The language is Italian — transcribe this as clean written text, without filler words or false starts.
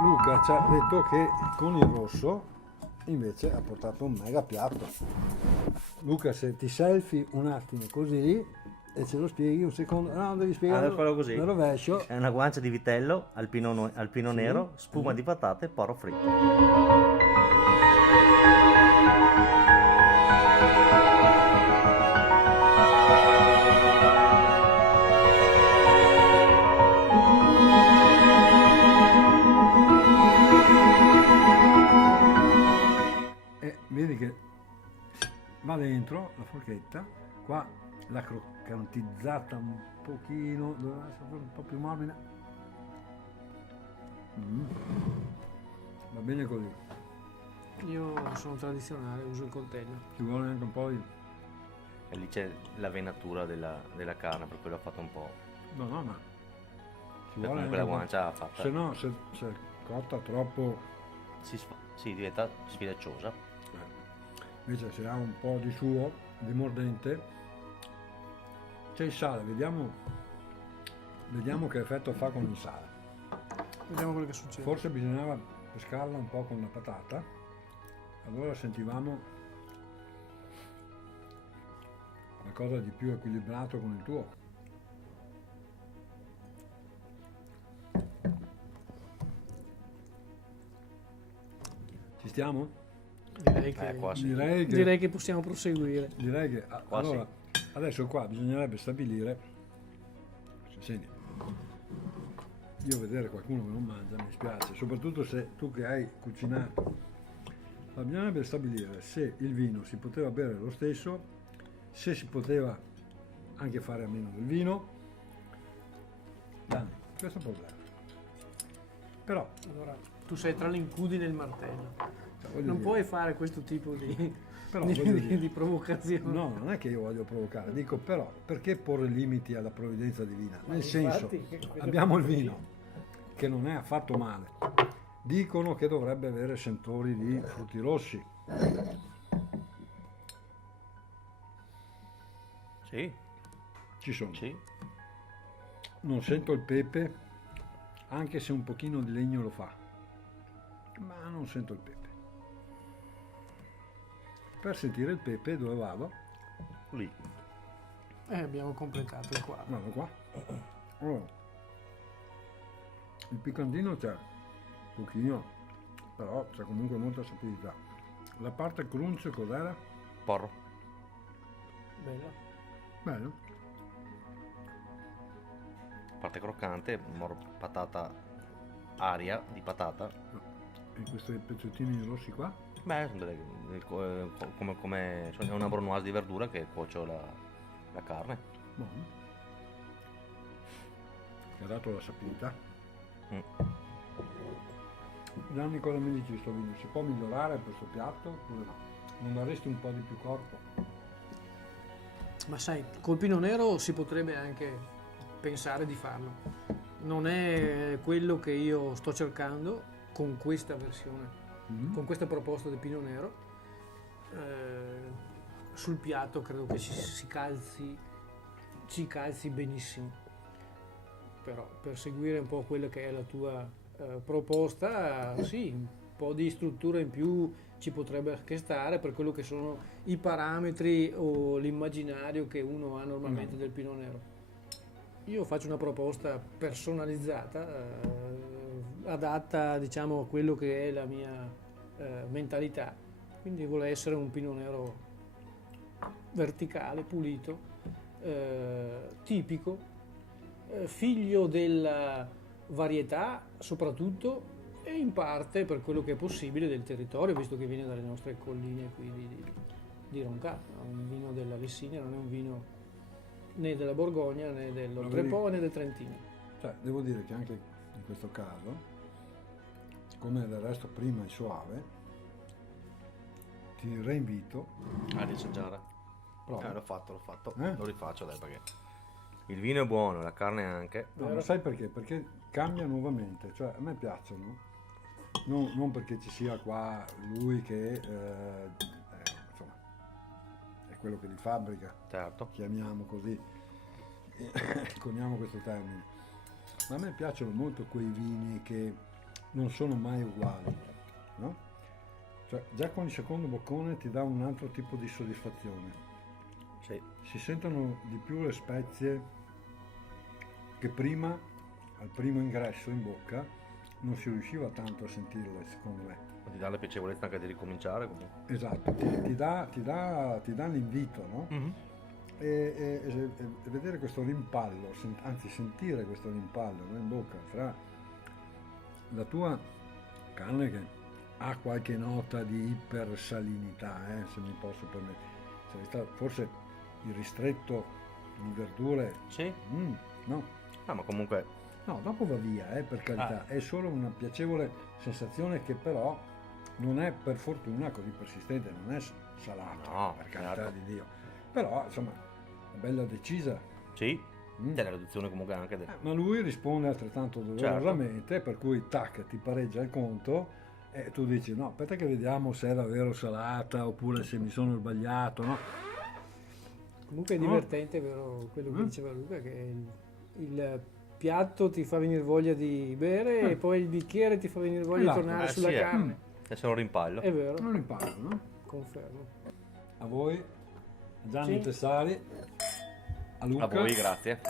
Luca ci ha detto che con il rosso invece ha portato un mega piatto. Luca, se ti selfie un attimo così e ce lo spieghi un secondo, no, devi spiegarlo Adesso farò così. nel rovescio. È una guancia di vitello al pino Sì. nero, spuma di patate e porro fritto. E vedi che va dentro la forchetta, qua l'ha croccantizzata un pochino, doveva essere un po' più morbida. Va bene così. Io sono tradizionale, uso il coltello. Ci vuole anche un po' di... E lì c'è la venatura della carne, per quello ho fatto un po'. No, ma ci Per vuole comunque anche la un po'. guancia fatta. Se no, se è cotta troppo... Si diventa sfilacciosa. Invece se ha un po' di suo, di mordente, c'è il sale, vediamo che effetto fa con il sale. Vediamo quello che succede. Forse bisognava pescarla un po' con la patata, allora sentivamo qualcosa di più equilibrato con il tuo. Ci stiamo? Qua sì. Direi che possiamo proseguire. Direi che Qua allora adesso qua bisognerebbe stabilire, senti, io vedere qualcuno che non mangia mi spiace, soprattutto se tu che hai cucinato, ma bisognerebbe stabilire se il vino si poteva bere lo stesso, se si poteva anche fare a meno del vino. Dani, questo è un problema. Però Allora, tu sei tra l'incudine e il martello. voglio Non dire, puoi fare questo tipo di, Però di, voglio dire- di provocazione. no, non è che io voglio provocare, dico però, perché porre limiti alla provvidenza divina? Nel senso, infatti, abbiamo il vino, che non è affatto male, dicono che dovrebbe avere sentori di frutti rossi, Sì, ci sono, sì. non sento il pepe, anche se un pochino di legno lo fa, ma non sento il pepe. Per sentire il pepe dove vado? Lì. Abbiamo completato il quadro. Vado qua. Allora, il piccantino c'è, pochino, però c'è comunque molta sapidità. La parte crunch cos'era? Porro. Bello. Bello. Parte croccante, patata aria di patata. E questi pezzettini rossi qua? Beh, sono come è una brunoise di verdura che cuocio la carne. Buono. Ti ha dato la sapidità. Mm. Gianni, cosa mi dici sto vino? Si può migliorare questo piatto oppure no? Non daresti un po' di più corpo? Ma sai, col pino nero si potrebbe anche pensare di farlo. Non è quello che io sto cercando con questa versione, con questa proposta del pino nero. Sul piatto credo che ci calzi benissimo. Però per seguire un po' quella che è la tua proposta, sì, un po' di struttura in più ci potrebbe anche stare per quello che sono i parametri o l'immaginario che uno ha normalmente del pino nero. Io faccio una proposta personalizzata, adatta diciamo a quello che è la mia mentalità, quindi vuole essere un pino nero verticale, pulito, tipico, figlio della varietà soprattutto e in parte per quello che è possibile del territorio, visto che viene dalle nostre colline qui di Roncato. Un vino della Lessinia non è un vino né della Borgogna né dell'Oltrepo né del Trentino. Cioè, devo dire che anche in questo caso, come del resto prima è soave, ti reinvito. A riassaggiare. Prova. L'ho fatto. Eh? Lo rifaccio dai perché il vino è buono, la carne anche. No, ma sai perché? Perché cambia nuovamente, cioè a me piacciono non perché ci sia qua lui che insomma è quello che li fabbrica, Certo. chiamiamo così, coniamo questo termine, ma a me piacciono molto quei vini che non sono mai uguali, no? Cioè, già con il secondo boccone ti dà un altro tipo di soddisfazione. Sì. Si sentono di più le spezie che prima, al primo ingresso in bocca, non si riusciva tanto a sentirle, secondo me. Ti dà la piacevolezza anche di ricominciare comunque. Esatto, ti dà l'invito, no? E vedere questo rimpallo, anzi sentire questo rimpallo, no, in bocca fra la tua carne che ha qualche nota di ipersalinità, se mi posso permettere. Forse il ristretto di verdure, Sì. no, Ah, ma comunque no, dopo va via, per carità, è solo una piacevole sensazione che però non è per fortuna così persistente, non è salato, No, per carità certo. di Dio, però insomma è bella decisa. sì, della riduzione comunque anche del... Ma lui risponde altrettanto dolorosamente, per cui tac, ti pareggia il conto e tu dici no, aspetta che vediamo se è davvero salata oppure se mi sono sbagliato, no? Comunque è divertente, vero, quello che diceva Luca, che il piatto ti fa venire voglia di bere e poi il bicchiere ti fa venire voglia Esatto. di tornare sì, sulla carne. Essere un rimpallo. È vero, Non imparo, no? confermo. A voi, a Gianni Sì. Tessari, a Luca. A voi, grazie.